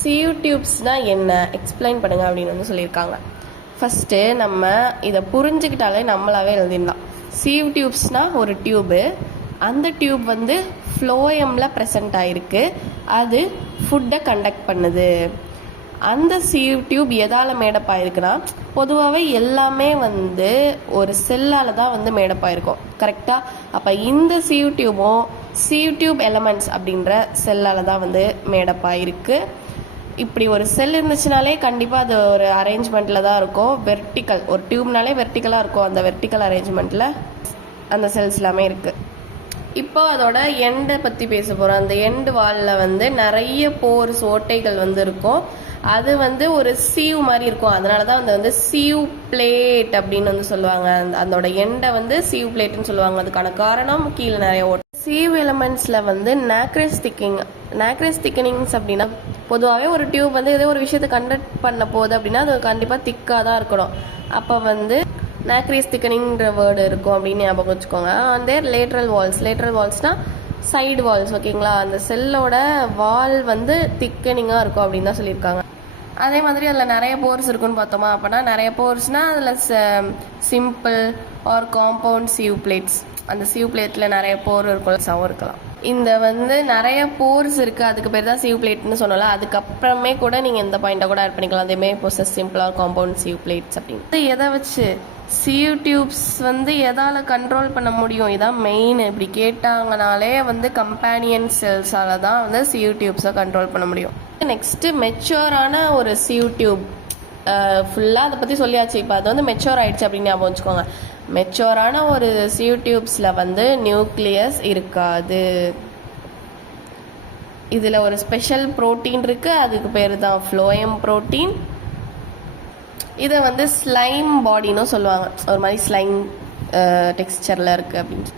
See you டியூப்ஸ்னால் என்ன explain பண்ணுங்க அப்படின்னு வந்து சொல்லியிருக்காங்க. ஃபஸ்ட்டு நம்ம இதை புரிஞ்சுக்கிட்டாலே நம்மளாவே எழுதிடலாம். சியூ டியூப்ஸ்னால் ஒரு டியூபு, அந்த டியூப் வந்து ஃப்ளோயமில் ப்ரெசண்ட் ஆகிருக்கு, அது ஃபுட்டை கண்டக்ட் பண்ணுது. அந்த சியூ டியூப் எதால் மேடப் ஆகிருக்குன்னா, பொதுவாகவே எல்லாமே வந்து ஒரு செல்லால் தான் வந்து மேடப் ஆகிருக்கும், கரெக்டாக? அப்போ இந்த சியூ டியூபும் சியூ டியூப் எலமெண்ட்ஸ் அப்படின்ற செல்லால் தான் வந்து மேடப் ஆகிருக்கு. இப்படி ஒரு செல் இருந்துச்சுனாலே கண்டிப்பாக அது ஒரு அரேஞ்ச்மெண்ட்டில் தான் இருக்கும். வெர்டிக்கல், ஒரு டியூப்னாலே வெர்டிக்கலாக இருக்கும். அந்த வெர்டிக்கல் அரேஞ்ச்மெண்ட்டில் அந்த செல்ஸ் எல்லாமே இருக்குது. இப்போ அதோட எண்டை பற்றி பேச போகிறோம். அந்த எண்டு வாலில் வந்து நிறைய போர்ஸ், ஓட்டைகள் வந்து இருக்கும். அது வந்து ஒரு சீவ் மாதிரி இருக்கும். அதனால தான் வந்து சீவ் பிளேட் அப்படின்னு வந்து சொல்லுவாங்க. அதோட எண்டை வந்து சீவ் பிளேட்னு சொல்லுவாங்க. அதுக்கான காரணம் கீழே நிறைய ஓட்டை. சீவ் எலமெண்ட்ஸில் வந்து நாக்ரஸ் திக்கனிங்ஸ் அப்படின்னா, பொதுவாகவே ஒரு டியூப் வந்து ஏதோ ஒரு விஷயத்தை கண்டக்ட் பண்ண போகுது அப்படின்னா அது கண்டிப்பாக திக்காக தான் இருக்கணும். அப்போ வந்து நாக்ரஸ் திக்கனிங்கிற வேர்டு இருக்கும் அப்படின்னு ஞாபகம் வச்சுக்கோங்க. அந்த லேட்ரல் வால்ஸ்னால் சைடு வால்ஸ், ஓகேங்களா? அந்த செல்லோட வால் வந்து திக்கனிங்காக இருக்கும் அப்படின்னு தான் சொல்லியிருக்காங்க. அதே மாதிரி அதில் நிறைய போர்ஸ் இருக்குன்னு பார்த்தோமா? அப்போனா நிறைய போர்ஸ்னால் அதில் simple or compound sieve plates, அந்த சீவ் பிளேட்டில் நிறைய போர் இருக்கலாம். இந்த வந்து நிறைய போர்ஸ் இருக்குது, அதுக்கு பேர் தான் சீவ் பிளேட்னு சொன்னல. அதுக்கப்புறமே கூட நீங்கள் இந்த பாயிண்ட்டை கூட ஆட் பண்ணிக்கலாம். அதேமாதிரி இப்போ simple or compound sieve plates அப்படின்னு எதை வச்சு சியூ டியூப்ஸ் வந்து எதால் கண்ட்ரோல் பண்ண முடியும்? இதான் மெயின். இப்படி கேட்டாங்கனாலே வந்து கம்பேனியன் செல்ஸால் தான் வந்து சியூ டியூப்ஸை கண்ட்ரோல் பண்ண முடியும். நெக்ஸ்ட்டு மெச்சூரான ஒரு சியூ டியூப், ஃபுல்லாக அதை பற்றி சொல்லியாச்சு. இப்போ அது வந்து மெச்சூர் ஆகிடுச்சு அப்படின்னு ஞாபகம் வச்சுக்கோங்க. மெச்சூரான ஒரு சியூ டியூப்ஸில் வந்து நியூக்ளியஸ் இருக்காது. இதில் ஒரு ஸ்பெஷல் ப்ரோட்டீன் இருக்குது, அதுக்கு பேர் தான் ஃப்ளோயம் ப்ரோட்டீன். இதை வந்து ஸ்லைம் பாடின்னு சொல்லுவாங்க. ஒரு மாதிரி ஸ்லைம் டெக்ஸ்சரில் இருக்குது அப்படின்னு.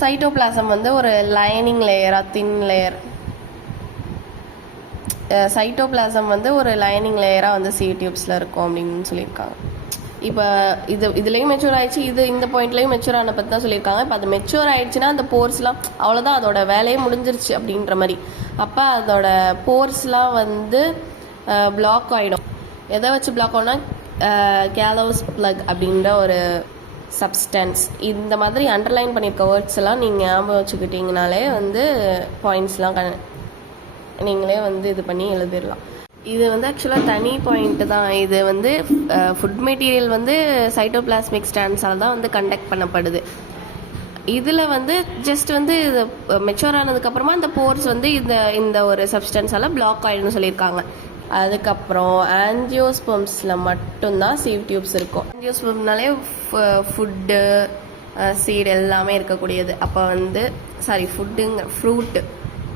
சைட்டோபிளாசம் வந்து ஒரு லைனிங் லேயராக, தின் லேயர். சைட்டோபிளாசம் வந்து ஒரு லைனிங் லேயராக வந்து சியூ டியூப்ஸில் இருக்கும் அப்படின்னு சொல்லியிருக்காங்க. இப்போ இதுலேயும் மெச்சூர் ஆகிடுச்சு, இந்த பாயிண்ட்லேயும் மெச்சூர் ஆன பற்றி தான் சொல்லியிருக்காங்க. இப்போ அது மெச்சூர் ஆகிடுச்சுன்னா அந்த போர்ஸ்லாம் அவ்வளோதான், அதோட வேலையே முடிஞ்சிருச்சு அப்படின்ற மாதிரி. அப்போ அதோட போர்ஸ்லாம் வந்து பிளாக் ஆகிடும். எதை வச்சு பிளாக் ஆகும்னா கேலோஸ் பிளக் அப்படின்ற ஒரு சப்ஸ்டன்ஸ். இந்த மாதிரி அண்டர்லைன் பண்ணியிருக்க வேர்ட்ஸ் எல்லாம் நீங்கள் ஞாபகம் வச்சுக்கிட்டிங்கனாலே வந்து பாயிண்ட்ஸ்லாம் நீங்களே வந்து இது பண்ணி எழுதிடலாம். இது வந்து ஆக்சுவலாக தனி பாயிண்ட்டு தான். இது வந்து ஃபுட் மெட்டீரியல் வந்து சைட்டோபிளாஸ்மிக் ஸ்டாண்ட்ஸால் தான் வந்து கண்டக்ட் பண்ணப்படுது. இதில் வந்து ஜஸ்ட் வந்து இது மெச்சூர் ஆனதுக்கப்புறமா இந்த போர்ஸ் வந்து இந்த ஒரு சப்ஸ்டன்ஸால் பிளாக் ஆகிடும்னு சொல்லியிருக்காங்க. அதுக்கப்புறம் ஆஞ்சியோஸ்பெர்ம்ஸில் மட்டும்தான் சீவ் டியூப்ஸ் இருக்கும். ஆஞ்சியோஸ்பெர்ம்னாலே ஃபுட்டு, சீடு எல்லாமே இருக்கக்கூடியது. அப்போ வந்து ஃப்ரூட்டு.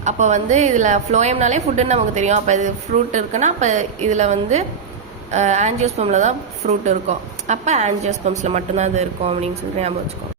அப்போ வந்து இதில் ஃப்ளோயம்னாலே ஃபுட்டுன்னு நமக்கு தெரியும். அப்போ இது ஃப்ரூட் இருக்குன்னா அப்போ இதில் வந்து ஆஞ்சியோஸ்பெர்மில் தான் ஃப்ரூட் இருக்கும். அப்போ ஆஞ்சியோஸ்பெர்ம்ஸில் மட்டும்தான் இது இருக்கும் அப்படின்னு சொல்லிட்டு ஞாபகம் வச்சுக்கோங்க.